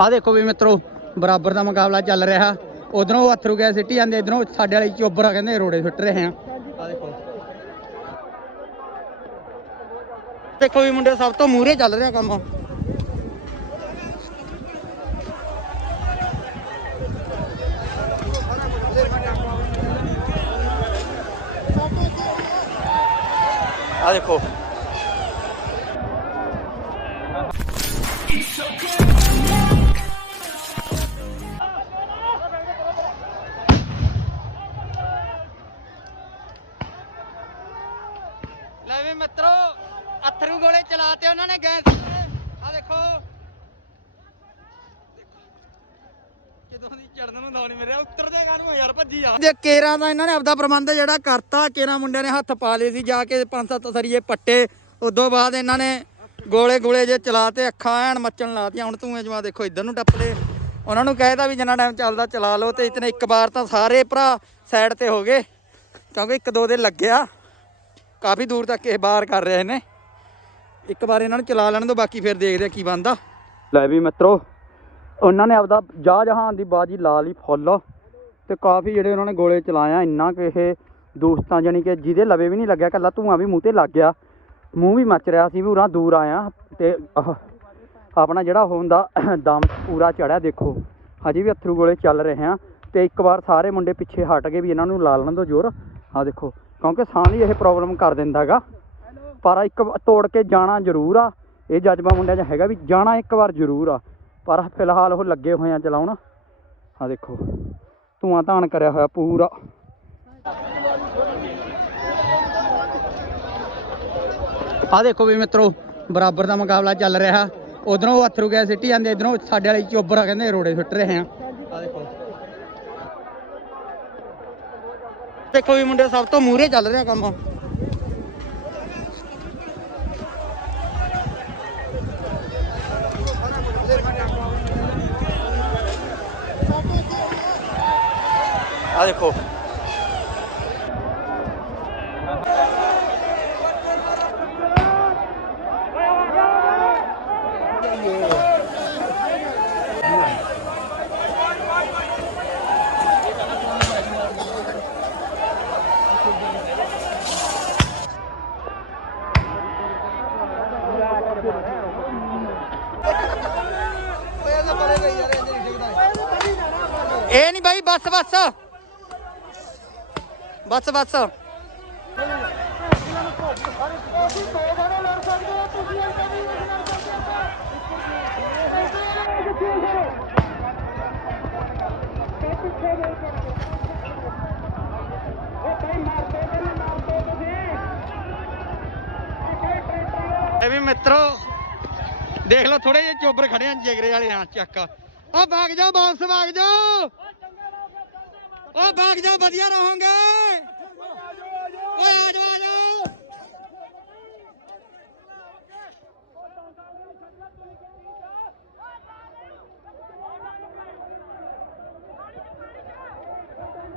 ਆ ਦੇਖੋ ਵੀ ਮਿੱਤਰੋ, ਬਰਾਬਰ ਦਾ ਮੁਕਾਬਲਾ ਚੱਲ ਰਿਹਾ। ਉਧਰੋਂ ਅਥਰੂ ਗਏ ਸਿੱਟੀ ਜਾਂਦੇ, ਇਧਰੋਂ ਸਾਡੇ ਵਾਲੀ ਚੋਬਰ ਕਹਿੰਦੇ ਰੋੜੇ ਸੁੱਟ ਰਹੇ ਆ। ਆ ਦੇਖੋ ਦੇਖੋ ਵੀ ਮੁੰਡੇ, ਸਭ ਤੋਂ ਮੂਹਰੇ ਚੱਲ ਰਿਹਾ ਕੰਮ। ਆ ਦੇਖੋ। ਲੈ ਲਾਉਣੀ ਮੇਰੇ ਉੱਤਰਦੇ ਕਾਨੂੰ ਯਾਰ ਭੱਜੀ ਆ। ਦੇ ਕੇਰਾਂ ਦਾ ਇਹਨਾਂ ਨੇ ਆਪਦਾ ਪ੍ਰਬੰਧ ਜਿਹੜਾ ਕਰਤਾ ਕੇਰਾਂ ਮੁੰਡਿਆਂ ਨੇ ਹੱਥ ਪਾ ਲਏ ਸੀ ਜਾ ਕੇ ਪੰਜ ਸੱਤ ਸਰੀਏ ਪੱਟੇ ਉਦੋਂ ਬਾਅਦ ਇਹਨਾਂ ਨੇ ਗੋਲੇ ਗੋਲੇ ਜੇ ਚਲਾਤੇ ਅੱਖਾਂ ਐਨ ਮੱਚਣ ਲਾਤੀਆਂ ਹੁਣ ਧੂਏ ਜਮਾ ਦੇਖੋ ਇੱਧਰ ਨੂੰ ਟੱਪਲੇ ਉਹਨਾਂ ਨੂੰ ਕਹਿਤਾ ਵੀ ਜਿੰਨਾ ਟਾਈਮ ਚੱਲਦਾ ਚਲਾ ਲਓ ਤੇ ਇਤਨੇ ਇੱਕ ਵਾਰ ਤਾਂ ਸਾਰੇ ਭਰਾ ਸਾਈਡ ਤੇ ਹੋ ਗਏ ਕਿਉਂਕਿ ਇੱਕ ਦੋ ਦੇ ਲੱਗਿਆ। ਕਾਫੀ ਦੂਰ ਤੱਕ ਇਹ ਬਾਹਰ ਕਰ ਰਹੇ ਨੇ। ਇੱਕ ਵਾਰ ਇਹਨਾਂ ਨੂੰ ਚਲਾ ਲੈਣ ਤੋਂ ਬਾਕੀ ਫਿਰ ਦੇਖਦੇ ਆ ਕੀ ਬਣਦਾ। ਲੈ ਵੀ ਮਿੱਤਰੋ ਉਹਨਾਂ ਨੇ ਆਪਦਾ ਜਾ ਜਹਾਨ ਦੀ ਬਾਜੀ ਲਾ ਲਈ ਫੁੱਲ ਤੇ ਕਾਫੀ ਜਿਹੜੇ ਉਹਨਾਂ ਨੇ ਗੋਲੇ ਚਲਾਇਆ, ਇੰਨਾ ਕਿ ਇਹ ਦੋਸਤਾਂ ਜਾਨੀ ਕਿ ਜਿਹਦੇ ਲਵੇ ਵੀ ਨਹੀਂ ਲੱਗਿਆ ਕੱਲਾ ਧੂਆਂ ਵੀ ਮੂੰਹ ਤੇ ਲੱਗ ਗਿਆ, ਮੂੰਹ ਵੀ ਮੱਚ ਰਿਹਾ ਸੀ ਵੀ ਉਰਾਂ ਦੂਰ ਆਇਆ ਤੇ ਆਹ ਆਪਣਾ ਜਿਹੜਾ ਉਹ ਹੁੰਦਾ, ਦਮ ਪੂਰਾ ਚੜਿਆ, ਦੇਖੋ, ਹਜੇ ਵੀ ਅਥਰੂ ਗੋਲੇ ਚੱਲ ਰਹੇ ਆ ਤੇ ਇੱਕ ਵਾਰ ਸਾਰੇ ਮੁੰਡੇ ਪਿੱਛੇ ਹਟ ਗਏ ਵੀ ਇਹਨਾਂ ਨੂੰ ਲਾ ਲੈਣ ਦੋ ਜ਼ੋਰ। ਆ ਦੇਖੋ, ਕਿਉਂਕਿ ਸਾਹ ਦੀ ਇਹ ਪ੍ਰੋਬਲਮ ਕਰ ਦਿੰਦਾਗਾ ਪਰ ਇੱਕ ਤੋੜ ਕੇ ਜਾਣਾ ਜ਼ਰੂਰ ਆ, ਇਹ ਜਜ਼ਬਾ ਮੁੰਡਿਆਂ 'ਚ ਹੈਗਾ ਵੀ ਜਾਣਾ ਇੱਕ ਵਾਰ ਜ਼ਰੂਰ ਆ। ਪਰ ਫਿਲਹਾਲ ਉਹ ਲੱਗੇ ਹੋਏ ਆ ਚਲਾਉਣ। ਆ ਦੇਖੋ, ਧੂਆਂ ਧਾਨ ਕਰਿਆ ਹੋਇਆ ਪੂਰਾ। ਆ ਦੇਖੋ ਵੀ ਮਿੱਤਰੋ, ਬਰਾਬਰ ਦਾ ਮੁਕਾਬਲਾ ਚੱਲ ਰਿਹਾ। ਉਧਰੋਂ ਅਥਰੂ ਗਏ ਸਿੱਟੀ ਜਾਂਦੇ, ਇਧਰੋਂ ਸਾਡੇ ਵਾਲੀ ਚੋਬਰ ਕਹਿੰਦੇ ਰੋੜੇ ਸੁੱਟ ਰਹੇ ਆ। ਆ ਦੇਖੋ। ਦੇਖੋ ਵੀ ਮੁੰਡੇ, ਸਭ ਤੋਂ ਮੂਹਰੇ ਚੱਲ ਰਿਹਾ ਕੰਮ। ਆ ਦੇਖੋ ਇਹ ਨਹੀਂ ਬਾਈ ਬੱਸ ਬੱਸ। ਬੱਸ ਬੱਸ ਇਹ ਵੀ ਮਿੱਤਰੋ ਦੇਖ ਲਓ ਥੋੜੇ ਜਿਹੇ ਚੋਬਰ ਖੜੇ ਆ ਜਿਗਰੇ ਵਾਲੇ ਹਾਂ ਚੱਕ ਓ ਭਾਗ ਜਾਓ ਵਾਪਸ ਭਾਗ ਜਾਓ ਓ ਭਾਗ ਜਾਓ ਵਧੀਆ ਰਹੋਗੇ। ਓਏ ਆ ਜਾਓ ਆ ਜਾਓ।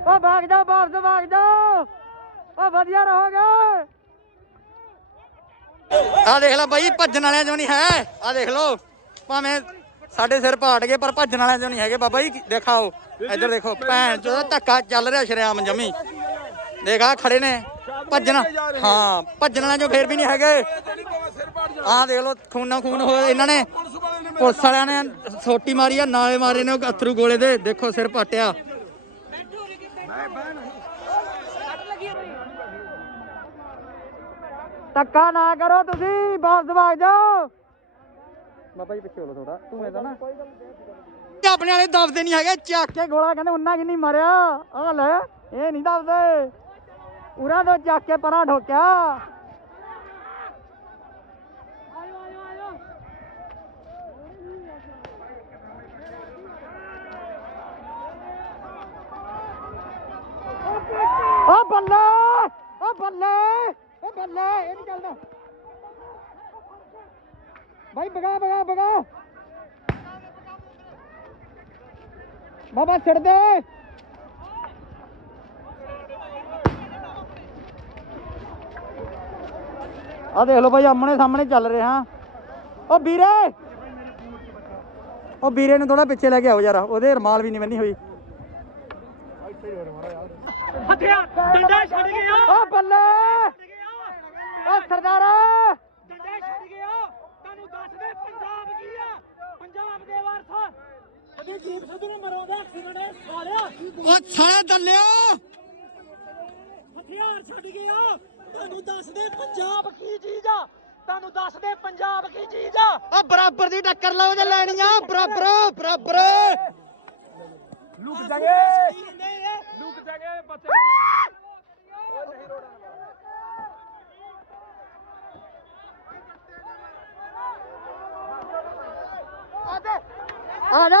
ਓ ਭਾਗ ਜਾਓ ਵਾਪਸ ਭਾਗ ਜਾਓ। ਓ ਵਧੀਆ ਰਹੋਗੇ। ਆ ਦੇਖ ਲੈ ਬਾਈ ਭੱਜਣ ਵਾਲਿਆਂ ਚੋਂ ਨਹੀਂ ਹੈ। ਆ ਦੇਖ ਲਓ ਭਾਵੇਂ ਸਾਡੇ ਸਿਰ ਪਾੜ ਗਏ ਪਰ ਭੱਜਣ ਵਾਲਿਆਂ ਚੋਂ ਨਹੀਂ ਹੈਗੇ। ਬਾਬਾ ਜੀ ਦੇਖਾਓ। ਇੱਧਰ ਦੇਖੋ ਭੈਣ ਚੋਦਾ ਧੱਕਾ ਚੱਲ ਰਿਹਾ ਸ਼ਰਿਆਮ ਜਮੀ। ਦੇਖ ਖੜੇ ਨੇ। ਭੱਜਣ ਹਾਂ ਭੱਜਣ ਵਾਲਿਆਂ ਚੋਂ ਫੇਰ ਵੀ ਨਹੀਂ ਹੈਗੇ। ਆਹ ਦੇਖ ਲਓ ਖੂਨਾ ਖੂਨ ਹੋ ਇਹਨਾਂ ਨੇ। ਪੁਲਿਸ ਵਾਲਿਆਂ ਨੇ ਸੋਟੀ ਮਾਰੀ ਆ ਨਾਲੇ ਮਾਰੇ ਨੇ ਅਥਰੂ ਗੋਲੇ ਦੇ। ਦੇਖੋ ਸਿਰ ਪਾਟਿਆ। ਧੱਕਾ ਨਾ ਕਰੋ ਤੁਸੀਂ ਵਾਪਸ ਭਾਗ ਜਾਓ ਬਾਬਾ ਜੀ ਪਿੱਛੇ ਹੋ ਲੋ ਥੋੜਾ ਤੂੰ ਇਹਦਾ ਨਾ। ਆਪਣੇ ਵਾਲੇ ਦਬਦੇ ਨਹੀਂ ਹੈਗੇ ਚੱਕ ਕੇ ਗੋਲਾ ਕਹਿੰਦੇ ਉਹਨਾਂ ਕਿ ਨਹੀਂ ਮਾਰਿਆ। ਆ ਲੈ ਇਹ ਨਹੀਂ ਦਬਦੇ। ਉਰਾ ਤੋਂ ਚੱਕ ਕੇ ਪਰਾਂ ਠੋਕਿਆ ਓ ਬੱਲੇ ਓ ਬੱਲੇ ਓ ਬੱਲੇ ਇਹ ਨਹੀਂ ਚੱਲਦਾ ਭਾਈ ਬਗਾ ਬਗਾ ਬਗਾ। ਬਾਬਾ ਛੱਡ ਦੇ। ਆ ਦੇਖ ਲਓ ਭਾਈ ਆਮਣੇ ਸਾਹਮਣੇ ਚੱਲ ਰਿਹਾ। ਓ ਵੀਰੇ! ਉਹ ਵੀਰੇ ਨੂੰ ਥੋੜਾ ਪਿੱਛੇ ਲੈ ਕੇ ਆਓ ਯਾਰ ਉਹਦੇ ਰਮਾਲ ਵੀ ਨਹੀਂ ਬੰਨੀ ਹੋਈ। ਹਥਿਆਰ ਡੰਡਾ ਛੱਡ ਗਿਆ। ਓ ਬੱਲੇ! ਓ ਸਰਦਾਰਾ ਡੰਡਾ ਛੱਡ ਗਿਆ ਤੁਹਾਨੂੰ ਦੱਸ ਦੇ ਪੰਜਾਬ ਕੀ ਆ ਪੰਜਾਬ ਦੇ ਵਾਰਸ ਕਦੇ ਜੀਪ ਸਿੱਧੂ ਨੂੰ ਮਰਾਉਂਦਾ ਐਕਸੀਡੈਂਟ ਸਾਲਿਆ। ਓ ਸਾਲੇ ਦੱਲਿਓ। ਹਥਿਆਰ ਛੱਡ ਗਿਆ ਤੁਹਾਨੂੰ ਦੱਸ ਦੇ ਪੰਜਾਬ ਕੀ ਚੀਜ਼ ਆ। ਤੁਹਾਨੂੰ ਦੱਸ ਦੇ ਪੰਜਾਬ ਕੀ ਚੀਜ਼ ਆ। ਓ ਬਰਾਬਰ ਦੀ ਟੱਕਰ ਲਾਓ ਜੇ ਲੈਣੀ ਆ ਬਰਾਬਰ ਬਰਾਬਰ। ਲੁਕ ਜਾਗੇ। ਲੁਕ ਜਾਗੇ ਬੱਚੇ। ਆ ਜਾ।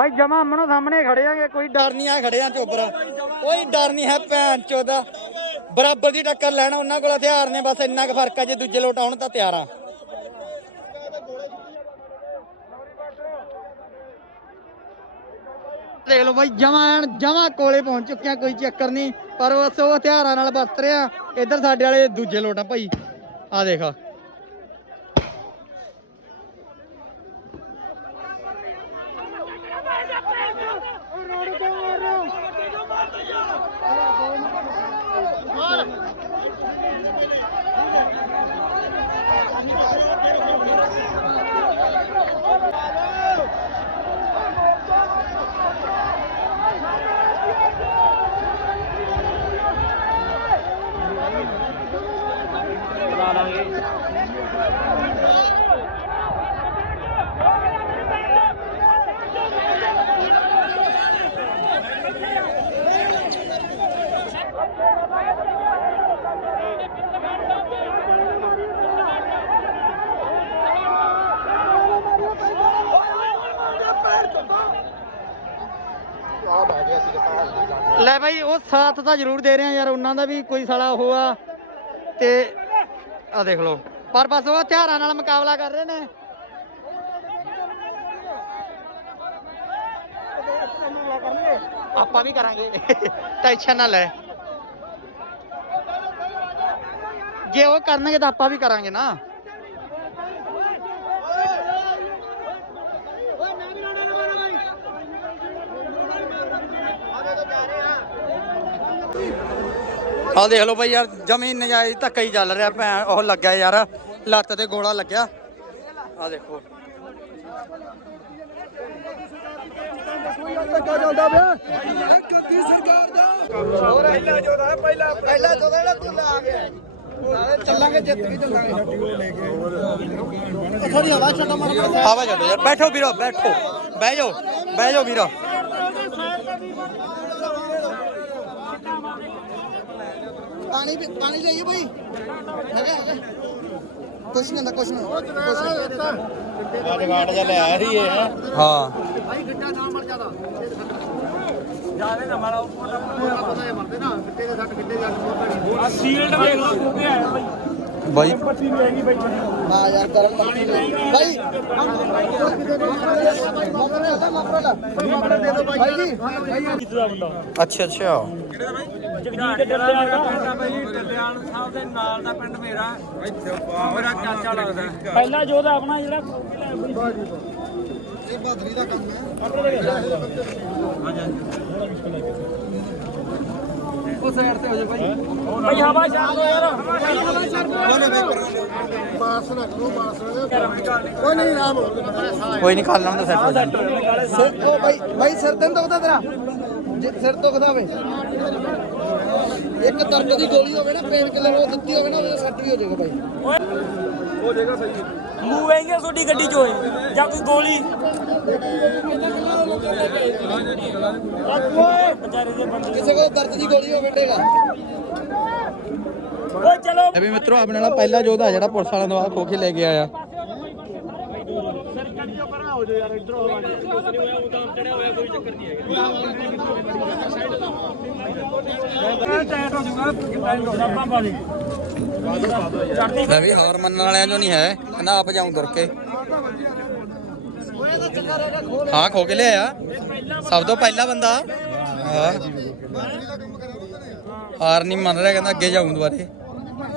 ਭਾਈ ਜਮਾ ਅਮਨੋ ਸਾਹਮਣੇ ਖੜੇ ਆਂਗੇ, ਕੋਈ ਡਰ ਨਹੀਂ ਆ ਖੜੇ ਆ ਚੋਬਰਾ ਕੋਈ ਡਰ ਨਹੀਂ ਹੈ ਭੈਣ ਚੋਦਾ। ਬਰਾਬਰ ਦੀ ਟੱਕਰ ਲੈਣ, ਉਹਨਾਂ ਕੋਲ ਹਥਿਆਰ ਨੇ, ਬਸ ਇੰਨਾ ਕੁ ਫ਼ਰਕ ਆ, ਜੇ ਦੂਜੇ ਲੋਟ ਆਉਣ ਤਾਂ ਤਿਆਰ ਆ। ਦੇਖ ਲਓ ਬਾਈ, ਜਮਾ ਐਨ, ਜਮਾ ਕੋਲੇ ਪਹੁੰਚ ਚੁੱਕਿਆ, ਕੋਈ ਚੱਕਰ ਨਹੀਂ। ਪਰ ਬਸ ਉਹ ਹਥਿਆਰਾਂ ਨਾਲ ਵਰਤ ਰਿਹਾ। ਇੱਧਰ ਸਾਡੇ ਵਾਲੇ ਦੂਜੇ ਲੋਟ ਆ ਭਾਈ। ਆ ਦੇਖ ਲੈ ਭਾਈ ਉਹ ਸਾਥ ਤਾਂ ਜ਼ਰੂਰ ਦੇ ਰਹੇ ਆ ਯਾਰ, ਉਹਨਾਂ ਦਾ ਵੀ ਕੋਈ ਸਾਲਾ ਉਹ ਆ। ਤੇ ਆ ਦੇਖ ਲਓ, ਪਰ ਬਸ ਉਹ ਹਥਿਆਰਾਂ ਨਾਲ ਮੁਕਾਬਲਾ ਕਰ ਰਹੇ ਨੇ। ਆਪਾਂ ਵੀ ਕਰਾਂਗੇ ਟੈਨਸ਼ਨ ਨਾ ਲੈ। ਜੇ ਉਹ ਕਰਨਗੇ ਤਾਂ ਆਪਾਂ ਵੀ ਕਰਾਂਗੇ ਨਾ। ਆਹ ਦੇਖ ਲਓ ਬਈ ਯਾਰ, ਜ਼ਮੀਨ ਨਜਾਇਜ਼ ਧੱਕਾ ਹੀ ਚੱਲ ਰਿਹਾ ਭੈਣ, ਉਹ ਲੱਗਿਆ ਯਾਰ, ਲੱਤ ਤੇ ਗੋਲਾ ਲੱਗਿਆ। ਆ ਦੇਖੋ। ਹਵਾ ਛੱਡੋ ਯਾਰ, ਬੈਠੋ ਵੀਰੋ, ਬੈਠੋ। ਬਹਿ ਜਾਓ ਬਹਿ ਜਾਓ ਵੀਰੋ। ਪਾਣੀ ਵੀ- ਪਾਣੀ ਲਈਏ ਭਾਈ ਹੈਗਾ ਹੈਗਾ ਕੁਛ ਨਹੀਂ ਹੁੰਦਾ ਕੁਛ ਨਹੀਂ। ਅੱਜ ਗਾਟ ਜਾ ਲੈ ਆ ਰਹੀ ਹੈ। ਹਾਂ ਆ ਸੀਲਡ ਵੇਖ ਲਾ ਕਿੱਥੇ ਆਇਆ ਬਾਈ। ਬਾਈ। ਪੱਟੀ ਨਹੀਂ ਹੈਗੀ ਬਾਈ ਹਾਂ ਯਾਰ ਗਰਮ ਪੱਤੀ ਭਾਈ ਭਾਈ ਜੀ। ਕਿੱਥੇ ਮੁੰਡਾ ਅੱਛਾ ਅੱਛਾ। ਜਗਜੀਤ ਦੇ ਡੱਲੇ ਆਗਾ ਭਾਈ ਡੱਲਿਆਣ ਸਾਹਿਬ ਦੇ ਨਾਲ ਦਾ ਪਿੰਡ ਮੇਰਾ ਮੇਰਾ ਚਾਚਾ ਲੱਗਦਾ ਪਹਿਲਾ ਜੋਧਾ ਆਪਣਾ ਜਿਹੜਾ ਇਹ ਬਹਾਦਰੀ ਦਾ ਕੰਮ ਹੈ। ਉਹ ਸਾਈਡ ਤੇ ਹੋ ਜਾ ਭਾਈ ਭਾਈ ਹਵਾ ਛੱਡ ਦੋ ਯਾਰ। ਭਾਈ ਹਵਾ ਛੱਡ ਦੋ ਕੋਈ ਨਹੀਂ ਰਾਮ ਕੋਈ ਨਹੀਂ ਸੈੱਟ ਹੋ ਜਾਣਾ। ਸਿਰ ਉਹ ਭਾਈ ਭਾਈ ਸਿਰ ਤੇ ਨੀ ਦੁਖਦਾ ਤੇਰਾ? ਜੇ ਸਿਰ ਦੁਖਦਾ ਹੋਵੇ ਇੱਕ ਦਰਦ ਦੀ ਗੋਲੀ ਹੋਵੇ ਨਾ ਪੇਨ ਕਿਲਰ ਉਹ ਦਿੱਤੀ ਹੋਵੇ ਨਾ ਉਹਦੇ ਸੈੱਟ ਵੀ ਹੋ ਜਾਏਗਾ ਭਾਈ ਹੋ ਜਾਏਗਾ ਸਹੀ। ਮੂਵੇਂਗੇ ਤੁਹਾਡੀ ਗੱਡੀ ਚੋਂ ਜਾਂ ਕੋਈ ਗੋਲੀ। ਵਿਚਾਰੇ ਦੇ ਬੰਦੇ। ਕਿਸੇ ਕੋਲ ਦਰਦ ਦੀ ਗੋਲੀ ਹੋ ਬੈਠੇਗਾ ਓਏ ਚਲੋ। ਇਹ ਵੀ ਮਿੱਤਰੋ ਆਪਣੇ ਨਾਲ ਪਹਿਲਾ ਯੋਧਾ ਜਿਹੜਾ ਪੁਲਿਸ ਵਾਲਿਆਂ ਤੋਂ ਖੋ ਕੇ ਲੈ ਕੇ ਆਇਆ। ਟਾਈਟ ਹੋ ਜੂਗਾ ਡੱਬਾ ਪਾ ਦੇ ਮੈਂ ਵੀ ਹਾਰ ਮੰਨਣ ਵਾਲਿਆਂ ਚੋਂ ਨਹੀਂ ਹੈ, ਕਹਿੰਦਾ ਆਪ ਜਾਉਂ ਤੁਰ ਕੇ। ਹਾਂ, ਖੋ ਕੇ ਲਿਆਇਆ। ਸਭ ਤੋਂ ਪਹਿਲਾ ਬੰਦਾ। ਹਾਂ। ਹਾਰ ਨਹੀਂ ਮੰਨ ਰਿਹਾ, ਕਹਿੰਦਾ ਅੱਗੇ ਜਾਉਂ ਦੁਬਾਰੇ।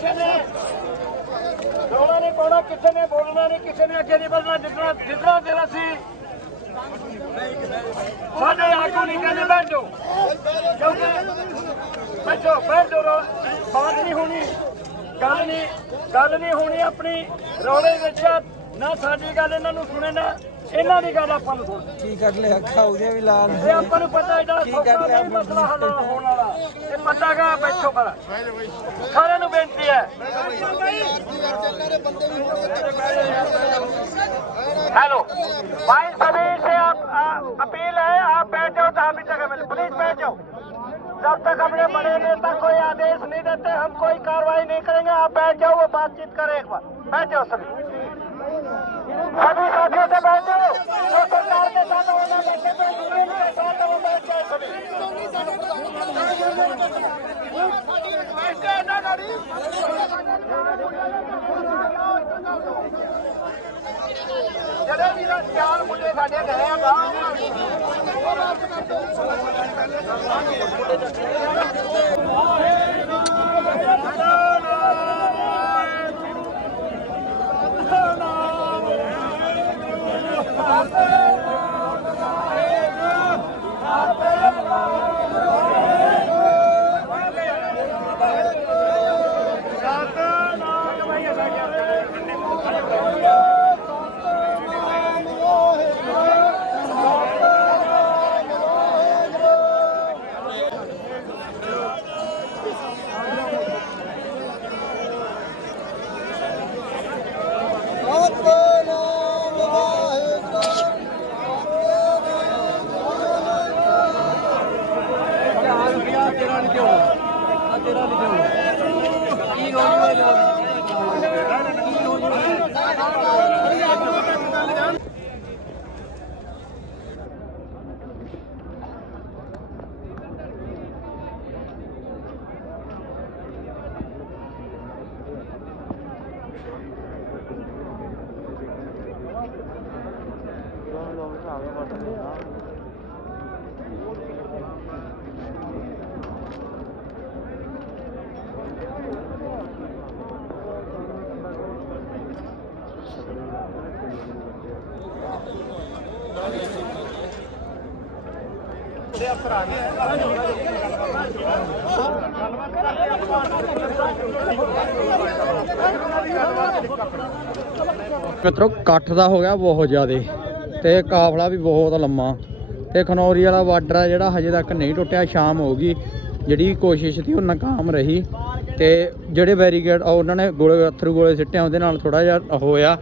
ਕਿਸੇ ਨੇ? ਰੋਣਾ ਨਹੀਂ ਪਾਉਣਾ ਕਿਸੇ ਨੇ, ਬੋਲਣਾ ਨਹੀਂ, ਕਿਸੇ ਨੇ ਅੱਗੇ ਨਹੀਂ ਵਧਣਾ ਜਿੱਦਾਂ ਜਿੱਦਣਾ ਦੇਣਾ ਸੀ ਸਾਡੇ ਆਗੂ ਨਹੀਂ ਕਹਿੰਦੇ ਬੈਠੋ। ਕਿਉਂਕਿ ਬੈਠੋ ਬੈਠੋ ਬਾਤ ਨਹੀਂ ਹੋਣੀ, ਗੱਲ ਨਹੀਂ ਗੱਲ ਨਹੀਂ ਹੋਣੀ ਆਪਣੀ, ਰੌਲੇ ਵਿੱਚ ਨਾ ਸਾਡੀ ਗੱਲ ਇਹਨਾਂ ਨੂੰ ਸੁਣੇ ਨਾ ਇਹਨਾਂ ਦੀ ਗੱਲ ਆਪਾਂ ਨੂੰ ਸੁਣ ਕੀ ਕੱਢ ਲਿਆ ਅੱਖਾਂ ਉਹਦੀਆਂ ਵੀ ਲਾਲ ਇਹ ਆਪਾਂ ਨੂੰ ਪਤਾ ਇਹਦਾ ਸੌਖਾ ਨਹੀਂ ਮਸਲਾ ਹੱਲ ਹੋਣ ਵਾਲਾ ਇਹ ਪਤਾ ਗਾ ਬੈਠੋ ਪਰ ਸਾਰਿਆਂ ਨੂੰ ਬੇਨਤੀ ਹੈ हेलो भाई सभी से आप आ, अपील है आप बैठ जाओ तो आप ही जगह मिले प्लीज बैठ जाओ जब तक अपने बड़े नेता कोई आदेश नहीं देते हम कोई कार्रवाई नहीं करेंगे आप बैठ जाओ वो बातचीत करें एक बार बैठ जाओ सभी सभी साथियों से बैठ ਜਿਹੜੇ ਵੀ ਦਾ ਚਾਰ ਮੁੰਡੇ ਸਾਡੇ ਗਏ ਆ ਗਾਂਵ ਮਿੱਤਰੋ ਇਕੱਠ ਦਾ ਹੋ ਗਿਆ ਬਹੁਤ ਜ਼ਿਆਦੇ ਤੇ ਕਾਫਲਾ ਵੀ ਬਹੁਤ ਲੰਮਾ ਤੇ ਖਨੌਰੀ ਵਾਲਾ ਬਾਰਡਰ ਆ ਜਿਹੜਾ ਹਜੇ ਤੱਕ ਨਹੀਂ ਟੁੱਟਿਆ, ਸ਼ਾਮ ਹੋ ਗਈ। ਜਿਹੜੀ ਕੋਸ਼ਿਸ਼ ਸੀ ਉਹ ਨਾਕਾਮ ਰਹੀ ਤੇ ਜਿਹੜੇ ਬੈਰੀਕੇਡ ਉਹਨਾਂ ਨੇ ਗੋਲੇ, ਅਥਰੂ ਗੋਲੇ ਸਿੱਟਿਆ ਉਹਦੇ ਨਾਲ ਥੋੜਾ ਜਿਹਾ ਹੋਇਆ।